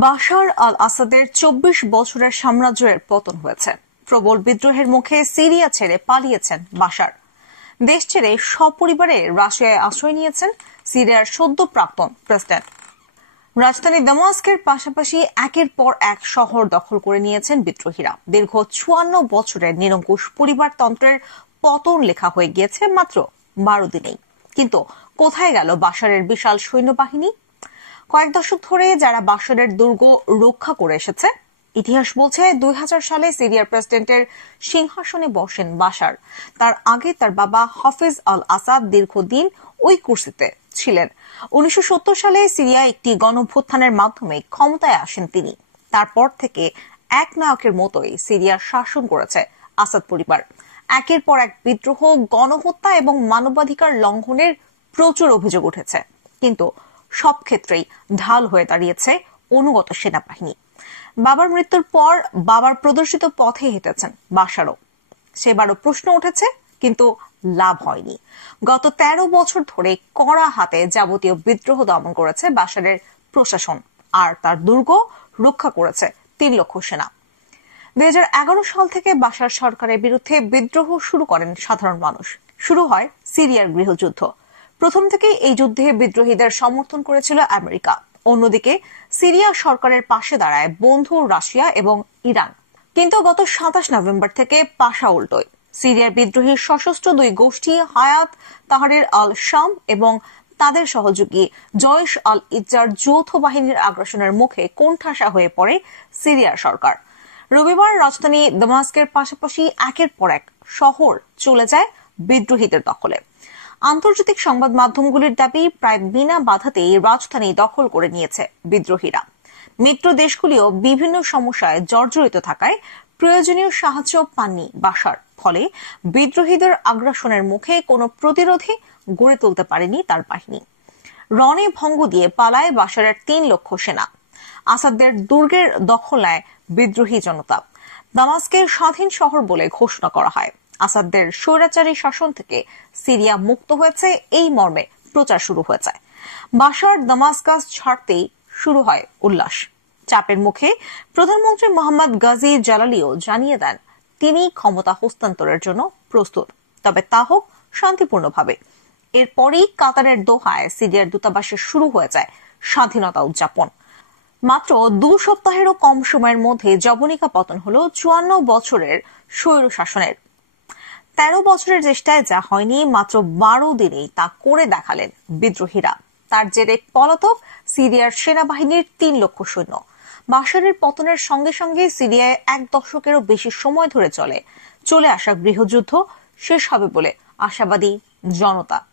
বাশার আল আসাদের ২৪ বছরের সাম্রাজ্যের পতন হয়েছে। প্রবল বিদ্রোহের মুখে সিরিয়া ছেড়ে পালিয়েছেন বাশার। দেশ ছেড়ে সপরিবারে রাশিয়ায় আশ্রয় নিয়েছেন সিরিয়ার সদ্য প্রাক্তন প্রেসিডেন্ট। রাজধানী দামাস্কের পাশাপাশি একের পর এক শহর দখল করে নিয়েছেন বিদ্রোহীরা। দীর্ঘ ৫৪ বছরের নিরঙ্কুশ পরিবারতন্ত্রের পতন লেখা হয়ে গিয়েছে মাত্র ১২ দিনেই। কিন্তু কোথায় গেল বাশারের বিশাল সৈন্যবাহিনী? কয়েক দশক ধরে যারা বাশারের দুর্গ রক্ষা করে এসেছে, ইতিহাস বলছে ২০০০ সালে সিরিয়ার প্রেসিডেন্টের সিংহাসনে বসেন বাশার। তার আগে তার বাবা হাফিজ আল আসাদ দীর্ঘদিন ওই কুর্সিতে ছিলেন। ১৯৭০ সালে সিরিয়ায় একটি গণঅভ্যুত্থানের মাধ্যমে ক্ষমতায় আসেন তিনি। তারপর থেকে এক নায়কের মতোই সিরিয়ার শাসন করেছে আসাদ পরিবার। একের পর এক বিদ্রোহ, গণহত্যা এবং মানবাধিকার লঙ্ঘনের প্রচুর অভিযোগ উঠেছে, কিন্তু সব ক্ষেত্রেই ঢাল হয়ে দাঁড়িয়েছে অনুগত সেনাবাহিনী। বাবার মৃত্যুর পর বাবার প্রদর্শিত পথে হেঁটেছেন বাশারও। সেবারও প্রশ্ন উঠেছে, কিন্তু লাভ হয়নি। গত ১৩ বছর ধরে কড়া হাতে যাবতীয় বিদ্রোহ দমন করেছে বাশারের প্রশাসন, আর তার দুর্গ রক্ষা করেছে ৩ লক্ষ সেনা। ২০১১ সাল থেকে বাশার সরকারের বিরুদ্ধে বিদ্রোহ শুরু করেন সাধারণ মানুষ। শুরু হয় সিরিয়ার গৃহযুদ্ধ। প্রথম থেকেই এই যুদ্ধে বিদ্রোহীদের সমর্থন করেছিল আমেরিকা। অন্যদিকে সিরিয়া সরকারের পাশে দাঁড়ায় বন্ধু রাশিয়া এবং ইরান। কিন্তু গত ২৭ নভেম্বর থেকে পাশা উল্টোয়। সিরিয়ার বিদ্রোহী সশস্ত্র দুই গোষ্ঠী হায়াত তাহরির আল শাম এবং তাদের সহযোগী জয়েশ আল ইজ্জার যৌথ বাহিনীর আগ্রাসনের মুখে কোণঠাসা হয়ে পড়ে সিরিয়ার সরকার। রবিবার রাজধানী দামাস্কের পাশাপাশি একের পর এক শহর চলে যায় বিদ্রোহীদের দখলে। আন্তর্জাতিক সংবাদ মাধ্যমগুলির দাবি, প্রায় বিনা বাধাতেই রাজধানী দখল করে নিয়েছে বিদ্রোহীরা। মিত্র দেশগুলিও বিভিন্ন সমস্যায় জর্জরিত থাকায় প্রয়োজনীয় সাহায্য পাননি বাশার। ফলে বিদ্রোহীদের আগ্রাসনের মুখে কোনো প্রতিরোধই গড়ে তুলতে পারেনি তার বাহিনী। রণে ভঙ্গ দিয়ে পালায় বাশারের ৩ লক্ষ সেনা। আসাদের দুর্গের দখল নেয় বিদ্রোহী জনতা। দামাস্কে স্বাধীন শহর বলে ঘোষণা করা হয়। আসাদের স্বৈরাচারী শাসন থেকে সিরিয়া মুক্ত হয়েছে, এই মর্মে প্রচার শুরু হয়ে যায়। বাশার দামাস্কাস ছাড়তেই শুরু হয় উল্লাস। চাপের মুখে প্রধানমন্ত্রী মোহাম্মদ গাজী জালালিও জানিয়ে দেন তিনি ক্ষমতা হস্তান্তরের জন্য প্রস্তুত, তবে তা হোক শান্তিপূর্ণভাবে। এরপরই কাতারের দোহায় সিরিয়ার দূতাবাসে শুরু হয়ে যায় স্বাধীনতা উদযাপন। মাত্র ২ সপ্তাহেরও কম সময়ের মধ্যে জবনিকা পতন হল ৫৪ বছরের স্বৈর শাসনের। ১৩ বছরের চেষ্টায় যা হয়নি, মাত্র ১২ দিনেই তা করে দেখালেন বিদ্রোহীরা। তার জেরে পলাতক সিরিয়ার সেনাবাহিনীর ৩ লক্ষ সৈন্য। বাশারের পতনের সঙ্গে সঙ্গে সিরিয়ায় ১ দশকেরও বেশি সময় ধরে চলে আসা গৃহযুদ্ধ শেষ হবে বলে আশাবাদী জনতা।